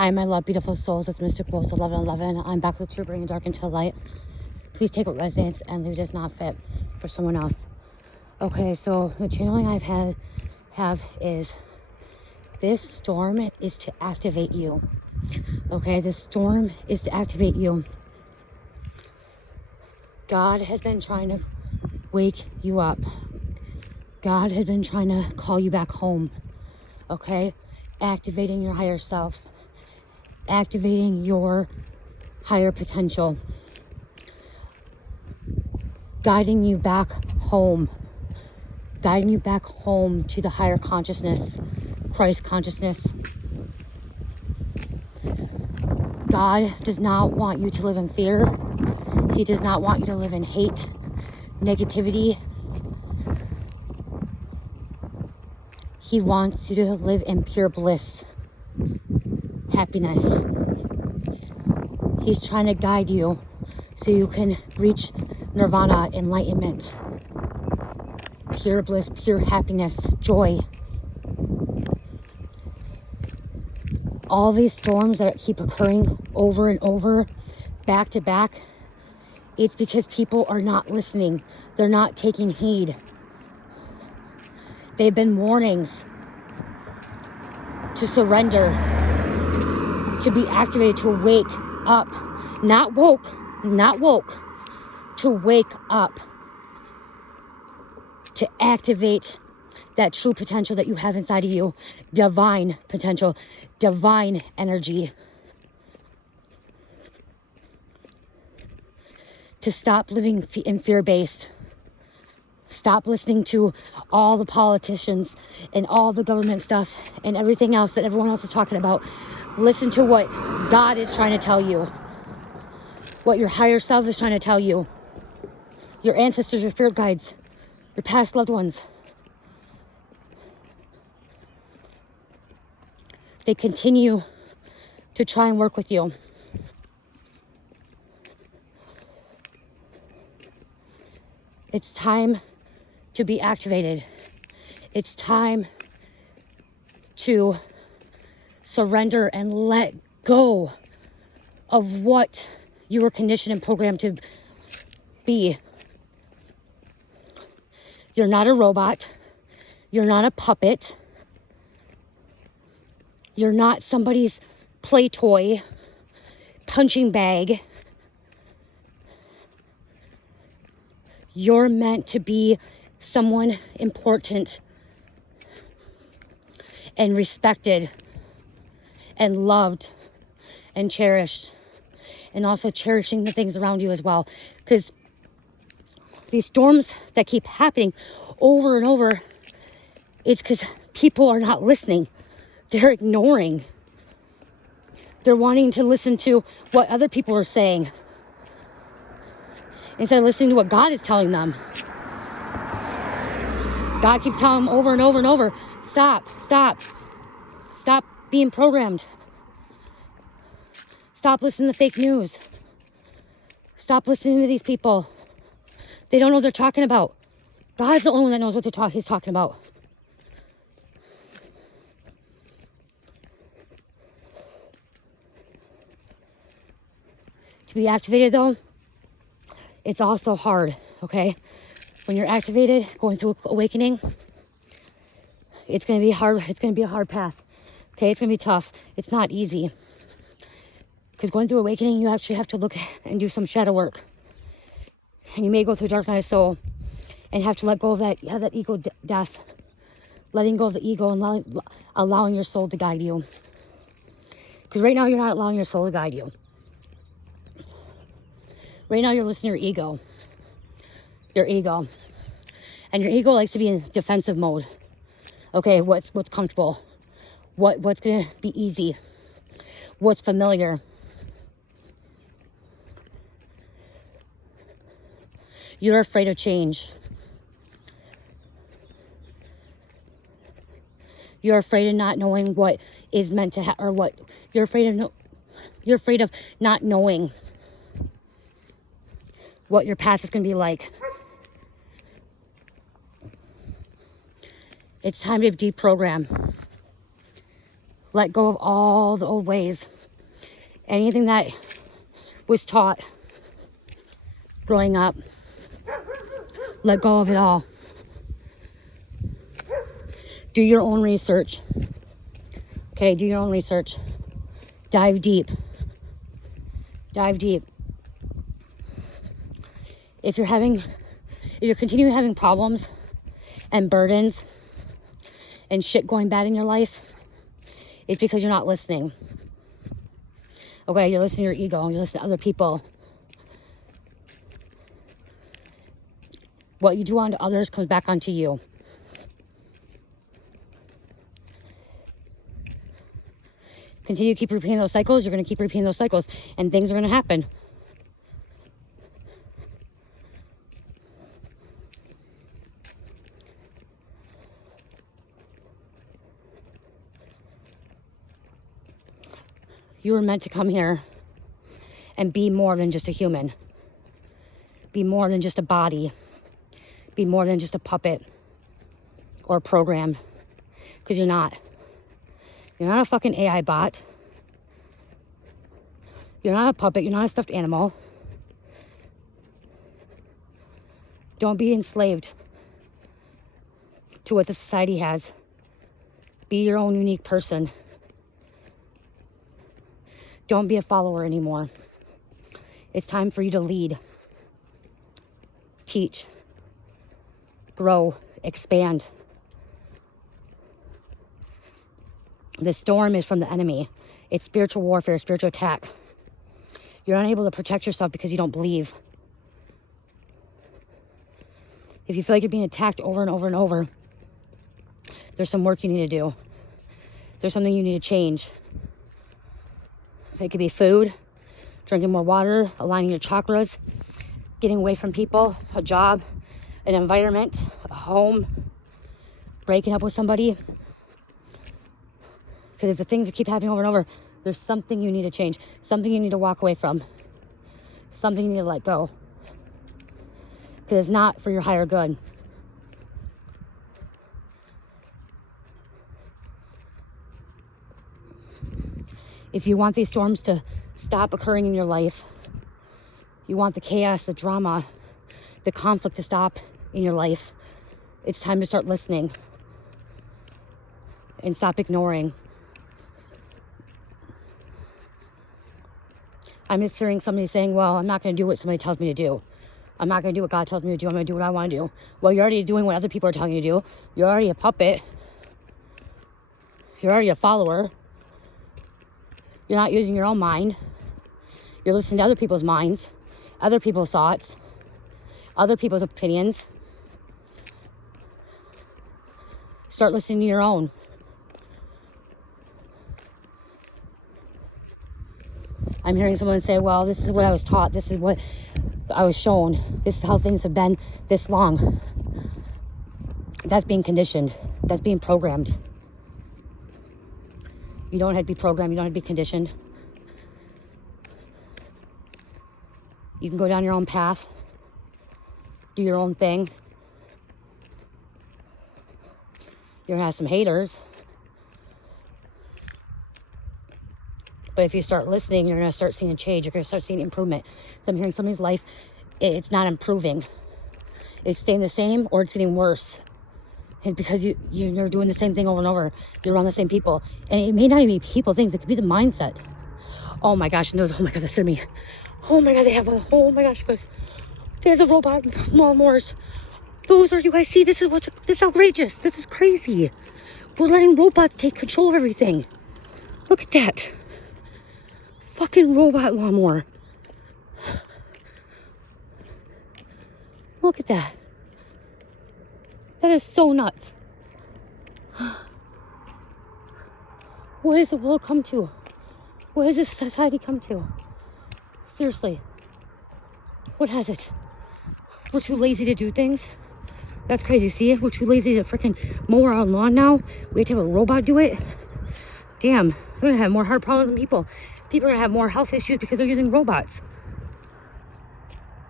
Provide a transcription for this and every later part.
Hi, my love, beautiful souls. It's Mystic Wolves 1111. I'm back with you, bringing dark into light. Please take what resonates and leave it does not fit for someone else. Okay, so the channeling have is this storm is to activate you. Okay, this storm is to activate you. God has been trying to wake you up. God has been trying to call you back home. Okay, activating your higher self. Activating your higher potential, guiding you back home to the higher consciousness, Christ consciousness. God does not want you to live in fear. He does not want you to live in hate, negativity. He wants you to live in pure bliss, happiness. He's trying to guide you so you can reach nirvana, enlightenment, pure bliss, pure happiness, joy. All these storms that keep occurring over and over, back to back, it's because people are not listening. They're not taking heed. They've been warnings to surrender, to be activated, to wake up, not woke, to wake up, to activate that true potential that you have inside of you, divine potential, divine energy, to stop living in fear-based. Stop listening to all the politicians and all the government stuff and everything else that everyone else is talking about. Listen to what God is trying to tell you. What your higher self is trying to tell you. Your ancestors, your spirit guides, your past loved ones. They continue to try and work with you. It's time to be activated. It's time to surrender and let go of what you were conditioned and programmed to be. You're not a robot. You're not a puppet. You're not somebody's play toy, punching bag. You're meant to be someone important and respected and loved and cherished, and also cherishing the things around you as well, because these storms that keep happening over and over, it's because people are not listening. They're ignoring. They're wanting to listen to what other people are saying instead of listening to what God is telling them. God keeps telling them over and over and over, stop being programmed. Stop listening to fake news. Stop listening to these people. They don't know what they're talking about. God's the only one that knows what he's talking about. To be activated though, it's also hard, okay? When you're activated, going through awakening, it's going to be hard. It's going to be a hard path, okay? It's going to be tough. It's not easy. Because going through awakening, you actually have to look and do some shadow work. And you may go through dark night of soul and have to let go of that, have that ego death. Letting go of the ego and allowing your soul to guide you. Because right now, you're not allowing your soul to guide you. Right now, you're listening to your ego. Your ego. And your ego likes to be in defensive mode. Okay, what's comfortable? What's going to be easy? What's familiar? You're afraid of change. You're afraid of not knowing what is meant to or what you're afraid of. You're afraid of not knowing what your path is going to be like. It's time to deprogram. Let go of all the old ways. Anything that was taught growing up, let go of it all. Do your own research. Okay, do your own research. Dive deep. Dive deep. If you're continuing having problems and burdens and shit going bad in your life, it's because you're not listening. Okay, you're listening to your ego, you're listening to other people. What you do unto others comes back onto you. Continue to keep repeating those cycles, you're going to keep repeating those cycles, and things are going to happen. You were meant to come here and be more than just a human. Be more than just a body. Be more than just a puppet or a program. Because you're not. You're not a fucking AI bot. You're not a puppet. You're not a stuffed animal. Don't be enslaved to what the society has. Be your own unique person. Don't be a follower anymore. It's time for you to lead, teach, grow, expand. The storm is from the enemy. It's spiritual warfare, spiritual attack. You're unable to protect yourself because you don't believe. If you feel like you're being attacked over and over and over, there's some work you need to do. There's something you need to change. It could be food, drinking more water, aligning your chakras, getting away from people, a job, an environment, a home, breaking up with somebody. Because if the things that keep happening over and over, there's something you need to change, something you need to walk away from, something you need to let go. Because it's not for your higher good. If you want these storms to stop occurring in your life, you want the chaos, the drama, the conflict to stop in your life, it's time to start listening and stop ignoring. I'm just hearing somebody saying, well, I'm not going to do what somebody tells me to do. I'm not going to do what God tells me to do. I'm going to do what I want to do. Well, you're already doing what other people are telling you to do. You're already a puppet. You're already a follower. You're not using your own mind. You're listening to other people's minds, other people's thoughts, other people's opinions. Start listening to your own. I'm hearing someone say, well, this is what I was taught. This is what I was shown. This is how things have been this long. That's being conditioned. That's being programmed. You don't have to be programmed. You don't have to be conditioned. You can go down your own path. Do your own thing. You're going to have some haters. But if you start listening, you're going to start seeing change. You're going to start seeing improvement. So I'm hearing somebody's life, it's not improving. It's staying the same or it's getting worse. And because you're doing the same thing over and over. You're around the same people. And it may not even be people things. It could be the mindset. Oh my gosh. And those, oh my God, that scared me. Oh my God, they have one. Oh my gosh, guys. They have the robot lawnmowers. Those are, you guys see, this is outrageous. This is crazy. We're letting robots take control of everything. Look at that. Fucking robot lawnmower. Look at that. That is so nuts. What has the world come to? What has this society come to? Seriously. What has it? We're too lazy to do things? That's crazy. See it? We're too lazy to freaking mow our own lawn now? We have to have a robot do it? Damn. We're going to have more heart problems than people. People are going to have more health issues because they're using robots.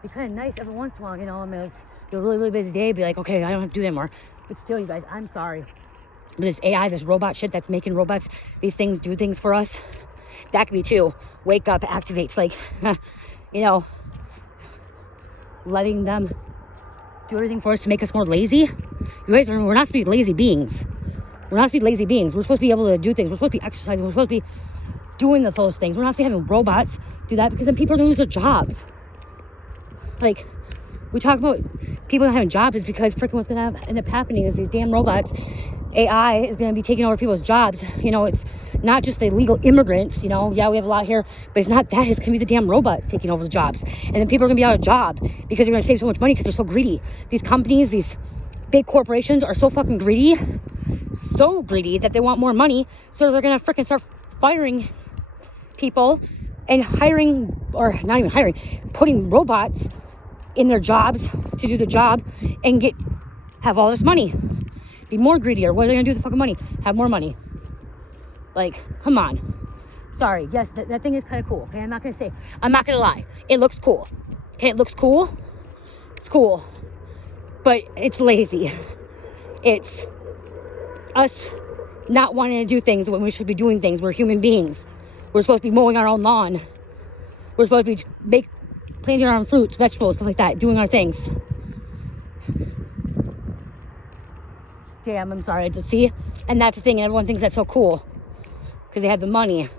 It's kind of nice every once in a while, you know, I mean, you're a really, really busy day, be like, okay, I don't have to do that anymore. But still, you guys, I'm sorry. But this AI, this robot shit that's making robots, these things do things for us. That could be too. Wake up, activates, like, you know, letting them do everything for us to make us more lazy. You guys remember, we're not supposed to be lazy beings. We're not supposed to be lazy beings. We're supposed to be able to do things. We're supposed to be exercising. We're supposed to be doing those things. We're not supposed to be having robots do that, because then people are going to lose their jobs. Like, we talk about people not having jobs is because freaking what's going to end up happening is these damn robots, AI is going to be taking over people's jobs. You know, it's not just the illegal immigrants, you know, yeah, we have a lot here, but it's not that. It's going to be the damn robots taking over the jobs. And then people are going to be out of job because they're going to save so much money because they're so greedy. These companies, these big corporations are so fucking greedy that they want more money. So they're going to freaking start firing people and hiring, or not even hiring, putting robots in their jobs to do the job and have all this money. Be more greedier. What are they going to do with the fucking money? Have more money. Like, come on. Sorry. Yes, that thing is kind of cool. Okay, I'm not going to lie. It looks cool. Okay, it looks cool. It's cool. But it's lazy. It's us not wanting to do things when we should be doing things. We're human beings. We're supposed to be mowing our own lawn. We're supposed to be planting our own fruits, vegetables, stuff like that, doing our things. Damn, I'm sorry. See? And that's the thing. Everyone thinks that's so cool because they have the money.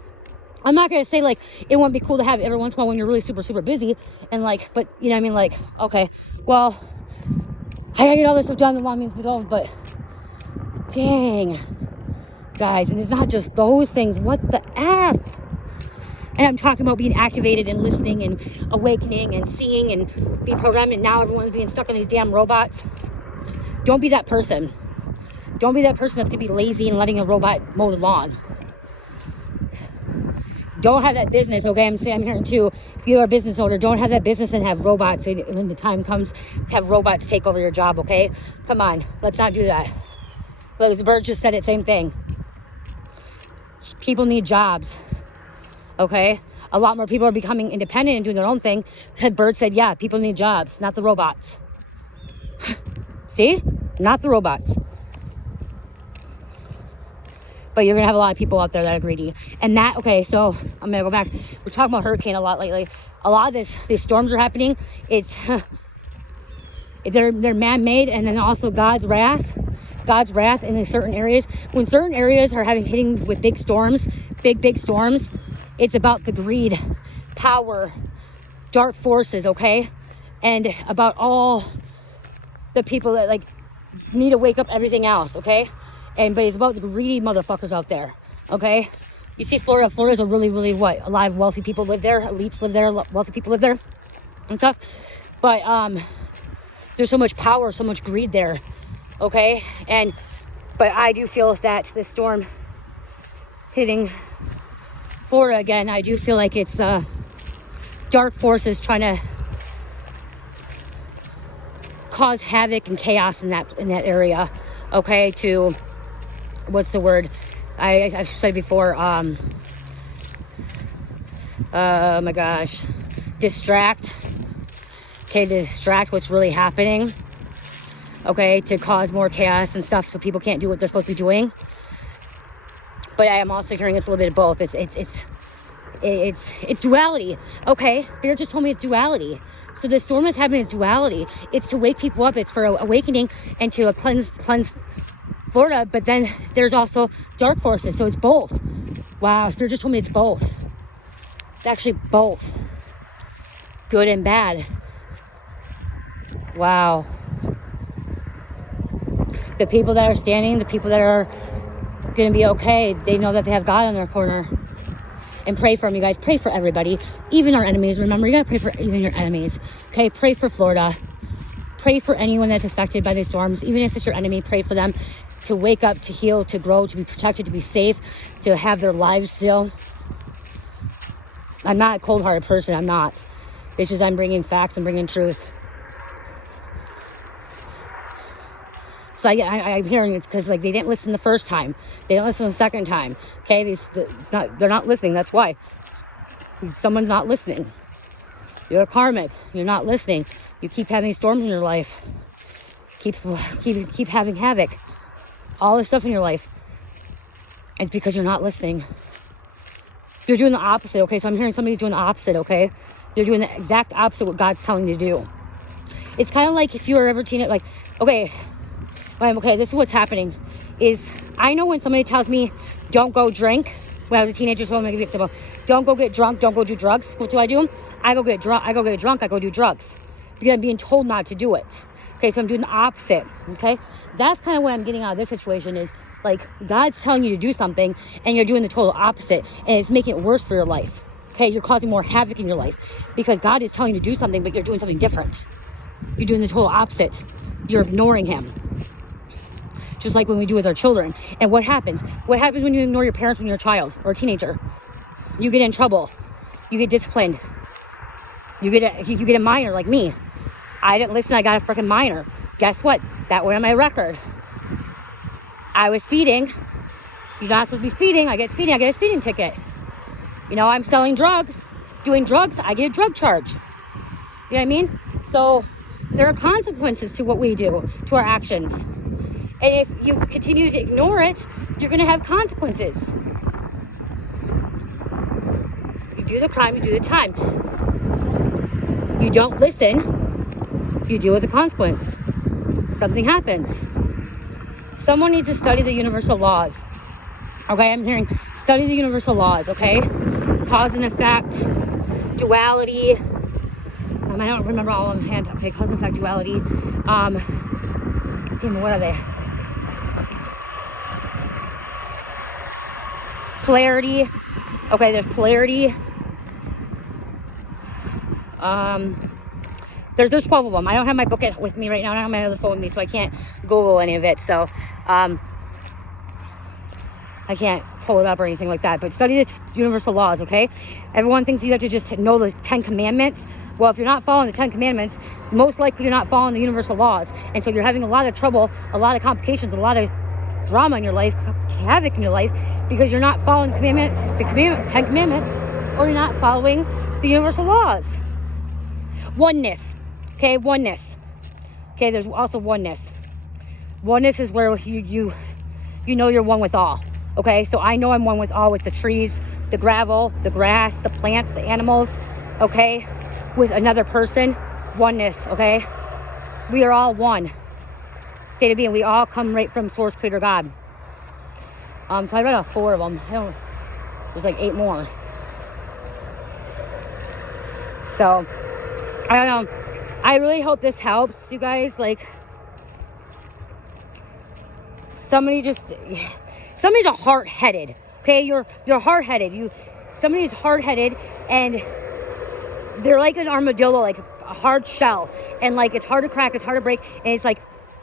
I'm not going to say, like, it wouldn't be cool to have it every once in a while when you're really super, super busy. And, like, but, you know what I mean? Like, okay, well, I got to get all this stuff done. The lawn means go, but dang. Guys, and it's not just those things. What the F? And I'm talking about being activated and listening and awakening and seeing and being programmed. And now everyone's being stuck on these damn robots. Don't be that person. Don't be that person that's going to be lazy and letting a robot mow the lawn. Don't have that business, okay? I'm hearing too, if you're a business owner, don't have that business and have robots, when the time comes, have robots take over your job, okay? Come on, let's not do that. Look, the bird just said it, same thing. People need jobs, okay? A lot more people are becoming independent and doing their own thing. That bird said, yeah, people need jobs, not the robots. See? Not the robots. But you're going to have a lot of people out there that are greedy. And that, okay, so I'm going to go back. We're talking about hurricane a lot lately. A lot of these storms are happening. They're man-made, and then also God's wrath in certain areas. When certain areas are hitting with big storms, big storms, it's about the greed, power, dark forces, okay? And about all the people that, like, need to wake up everything else, okay? But it's about the greedy motherfuckers out there, okay? You see Florida. Florida's a really, really a lot of wealthy people live there. Elites live there. Wealthy people live there and stuff. But there's so much power, so much greed there, okay? But I do feel that this storm hitting Florida again, I do feel like it's dark forces trying to cause havoc and chaos in that area, okay? To what's the word? I've said before, oh my gosh, distract, okay, to distract what's really happening, okay, to cause more chaos and stuff so people can't do what they're supposed to be doing. But I am also hearing it's a little bit of both. It's duality, okay? Spirit just told me it's duality. So the storm that's happening is duality. It's to wake people up. It's for awakening and to cleanse Florida. But then there's also dark forces. So it's both. Wow, Spirit just told me it's both. It's actually both. Good and bad. Wow. The people that are standing, the people that are going to be okay, they know that they have God on their corner. And pray for them, you guys. Pray for everybody, even our enemies. Remember, you gotta pray for even your enemies. Okay, pray for Florida. Pray for anyone that's affected by these storms, even if it's your enemy. Pray for them to wake up, to heal, to grow, to be protected, to be safe, to have their lives still. I'm not a cold-hearted person. I'm not. It's just I'm bringing facts and bringing truth. So I'm hearing it's because, like, they didn't listen the first time. They didn't listen the second time. Okay, they're not listening. That's why. Someone's not listening. You're karmic. You're not listening. You keep having storms in your life. Keep having havoc. all this stuff in your life, it's because you're not listening. You're doing the opposite, okay? So I'm hearing somebody's doing the opposite, okay? They're doing the exact opposite of what God's telling you to do. It's kind of like if you were ever teenage, like, okay, this is what's happening. Is I know when somebody tells me, don't go drink, when I was a teenager, so I'm going to give you an example. Don't go get drunk, don't go do drugs. What do? I go get drunk, I go do drugs. Because I'm being told not to do it. Okay, so I'm doing the opposite, okay? That's kind of what I'm getting out of this situation is, like, God's telling you to do something, and you're doing the total opposite, and it's making it worse for your life, okay? You're causing more havoc in your life, because God is telling you to do something, but you're doing something different. You're doing the total opposite. You're ignoring him. Just like when we do with our children. And what happens? What happens when you ignore your parents when you're a child or a teenager? You get in trouble. You get disciplined. You get a minor like me. I didn't listen. I got a freaking minor. Guess what? That went on my record. I was speeding. You're not supposed to be speeding. I get speeding. I get a speeding ticket. You know, I'm selling drugs. Doing drugs. I get a drug charge. You know what I mean? So there are consequences to what we do, to our actions. And if you continue to ignore it, you're going to have consequences. You do the crime, you do the time. You don't listen, you deal with the consequence. Something happens. Someone needs to study the universal laws. Okay, I'm hearing study the universal laws, okay? Cause and effect, duality. I don't remember all of them. Okay, cause and effect, duality. What are they? Polarity. Okay, there's polarity. There's 12 of them. I don't have my book with me right now. I don't have my other phone with me, so I can't Google any of it. So, I can't pull it up or anything like that. But study the universal laws, okay? Everyone thinks you have to just know the 10 commandments. Well, if you're not following the 10 commandments, most likely you're not following the universal laws. And so you're having a lot of trouble, a lot of complications, a lot of drama in your life, havoc in your life, because you're not following the 10 commandments, or you're not following the universal laws. Oneness. Okay, oneness. Okay, there's also oneness. Oneness is where you know you're one with all. Okay, so I know I'm one with all, with the trees, the gravel, the grass, the plants, the animals. Okay, with another person. Oneness. Okay, we are all one. State of being. We all come right from Source, Creator, God. So I read off 4 of them. There's like 8 more. So I don't know. I really hope this helps you guys. Like, somebody's a hard-headed. Okay, you're hard-headed. Somebody's hard-headed, and they're like an armadillo, like a hard shell, and like it's hard to crack, it's hard to break, and it's like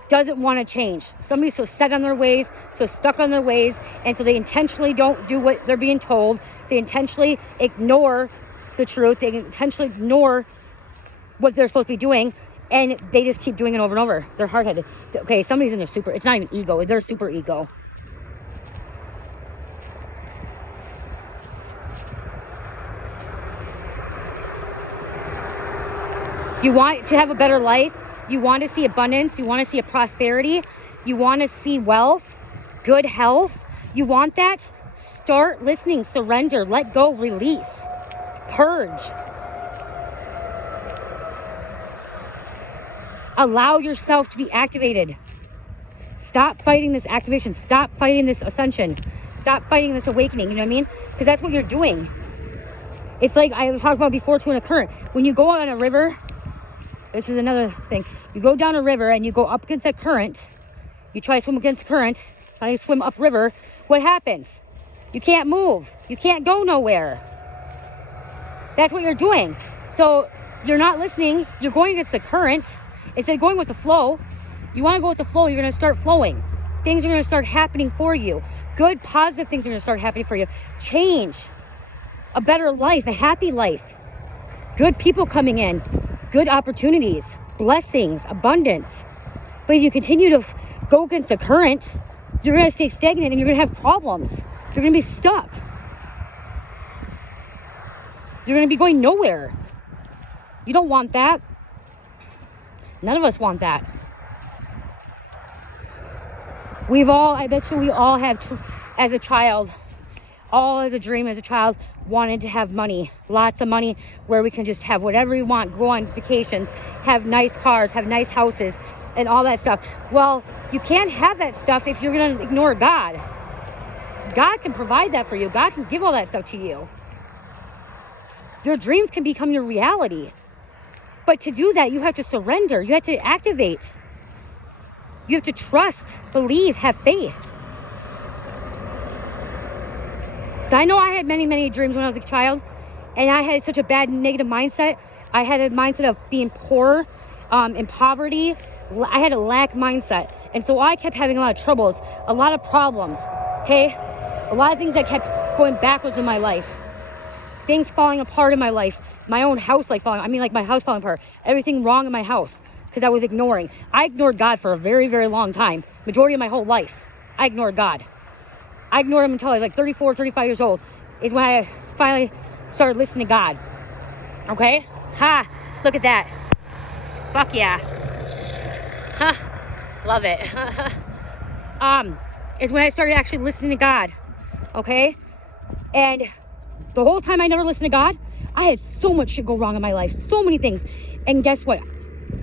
doesn't want to change. Somebody's so set on their ways, so stuck on their ways, and so they intentionally don't do what they're being told. They intentionally ignore the truth. They intentionally ignore what they're supposed to be doing, and they just keep doing it over and over. They're hard-headed. Okay, somebody's in their super, it's not even ego, they're super ego. You want to have a better life. You want to see abundance. You want to see a prosperity. You want to see wealth, good health. You want that? Start listening, surrender, let go, release, purge. Allow yourself to be activated. Stop fighting this activation. Stop fighting this ascension. Stop fighting this awakening. You know what I mean? Because that's what you're doing. It's like I was talking about before too in a current. When you go on a river, this is another thing. You go down a river and you go up against that current. You try to swim against the current. Try to swim upriver. What happens? You can't move. You can't go nowhere. That's what you're doing. So you're not listening. You're going against the current. Instead of going with the flow, you want to go with the flow. You're going to start flowing. Things are going to start happening for you. Good, positive things are going to start happening for you. Change. A better life. A happy life. Good people coming in. Good opportunities, blessings, abundance. But if you continue to go against the current, you're going to stay stagnant and you're going to have problems. You're going to be stuck. You're going to be going nowhere. You don't want that. None of us want that. I bet you we all have, as a child, all as a dream as a child, wanted to have money, lots of money, where we can just have whatever we want, go on vacations, have nice cars, have nice houses, and all that stuff. Well, you can't have that stuff if you're going to ignore God. God can provide that for you. God can give all that stuff to you. Your dreams can become your reality. But to do that, you have to surrender. You have to activate. You have to trust, believe, have faith. So I know I had many, many dreams when I was a child, and I had such a bad negative mindset. I had a mindset of being poor, in poverty. I had a lack mindset. And so I kept having a lot of troubles, a lot of problems, okay? A lot of things that kept going backwards in my life. Things falling apart in my life. My own house like my house falling apart. Everything wrong in my house because I was ignoring. I ignored God for a very, very long time. Majority of my whole life, I ignored God. I ignored him until I was like 34, 35 years old. Is when I finally started listening to God. Okay? Ha! Look at that. Fuck yeah. Huh? Love it. Is when I started actually listening to God. Okay? And the whole time I never listened to God, I had so much shit go wrong in my life. So many things. And guess what?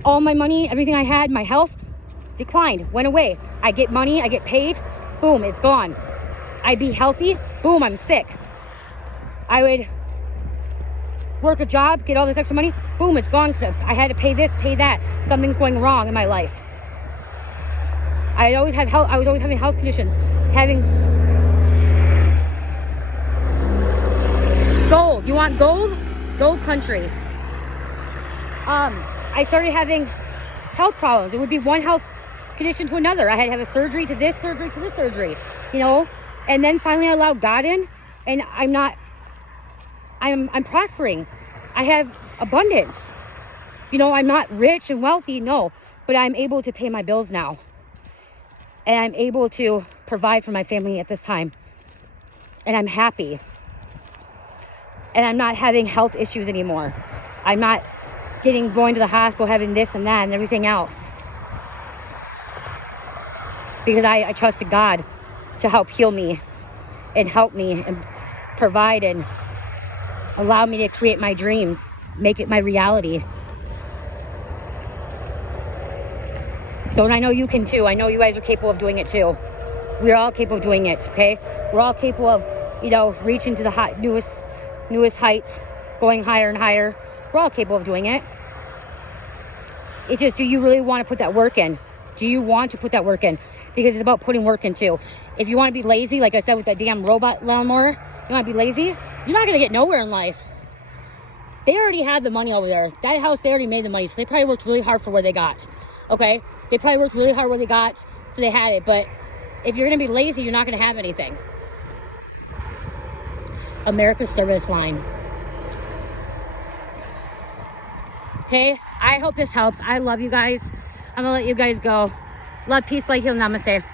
All my money, everything I had, my health, declined, went away. I get money, I get paid, boom, it's gone. I'd be healthy, boom, I'm sick. I would work a job, get all this extra money, boom, it's gone because I had to pay this, pay that. Something's going wrong in my life. I was always having health conditions, having gold. You want gold? Gold country. I started having health problems. It would be one health condition to another. I had to have a surgery to this surgery to this surgery, you know. And then finally I allowed God in, and I'm prospering. I have abundance. You know, I'm not rich and wealthy, no, but I'm able to pay my bills now. And I'm able to provide for my family at this time. And I'm happy. And I'm not having health issues anymore. I'm not going to the hospital, having this and that and everything else. Because I trusted God to help heal me and help me and provide and allow me to create my dreams, make it my reality. So, and I know you can too. I know you guys are capable of doing it too. We're all capable of doing it, okay? We're all capable of, you know, reaching to the newest heights, going higher and higher. We're all capable of doing it. It's just, do you really want to put that work in? Do you want to put that work in? Because it's about putting work in too. If you want to be lazy, like I said with that damn robot lawnmower, you want to be lazy, you're not going to get nowhere in life. They already had the money over there. That house, they already made the money. So they probably worked really hard for what they got. Okay? They probably worked really hard what they got, so they had it. But if you're going to be lazy, you're not going to have anything. America's service line. Okay? I hope this helps. I love you guys. I'm going to let you guys go. Love, peace, light, healing, namaste.